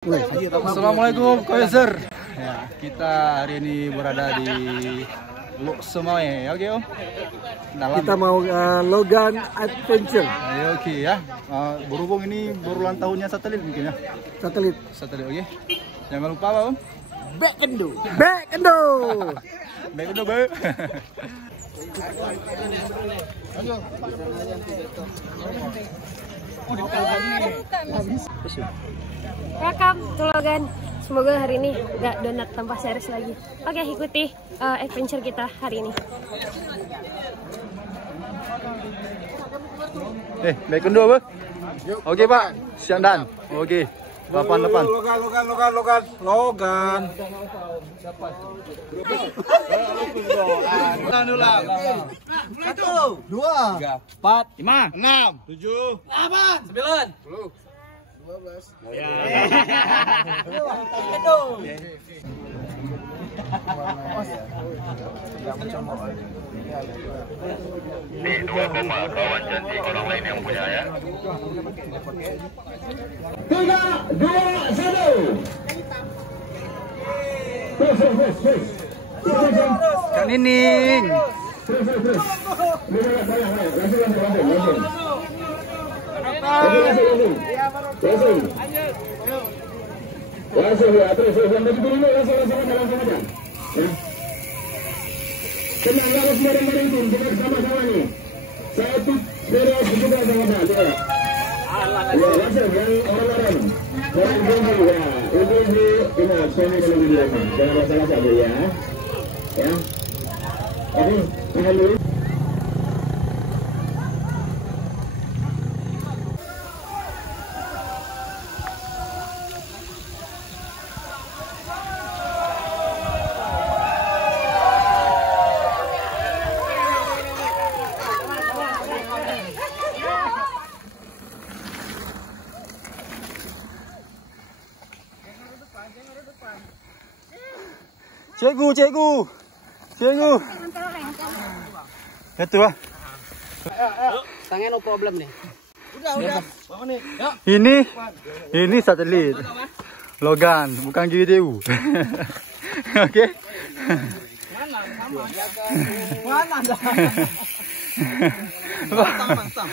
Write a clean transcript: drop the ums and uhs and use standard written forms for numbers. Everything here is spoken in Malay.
Assalamualaikum Kaiser. Ya, kita hari ini berada di Lok Semoy, oke Om? Kita mau Logan Adventure. Ayo, oke ya. Berhubung ini berulang tahunnya satelit mungkin ya. Satelit, oke. Jangan lupa Om. Back Kendo. Back Kendo. Back Kendo, Baik. Welcome to Logan. Semoga hari ini gak donat tanpa series lagi. Oke, ikuti adventure kita hari ini. Baik Kendo apa? Oke Pak, siang dan. Oke. Depan. Logan. Ulang. 1, 2, 3, 4, 5, 6, 7, 8, 9, 10, 12. Ya. Di 2 kawan cantik orang lain yang punya ya. 3, 2, 1. Kang Nining. Langsung ya, terus sampai dulu langsung aja. Tenang, harus bareng-bareng itu, kita sama-sama nih. Satu beres juga sama-sama. Ya, langsung yang orang-orang. Bareng-bareng ya. Ibu-ibu, ingat suami kalau di rumah. Jangan masalah saja ya. Ya. Oke, tahan dulu. Cikgu. Itu ah. Tangan no problem nih. Udah. Bawa nih. Ini satelit. Logan, bukan GDU. Oke. Mana dah? Pasang.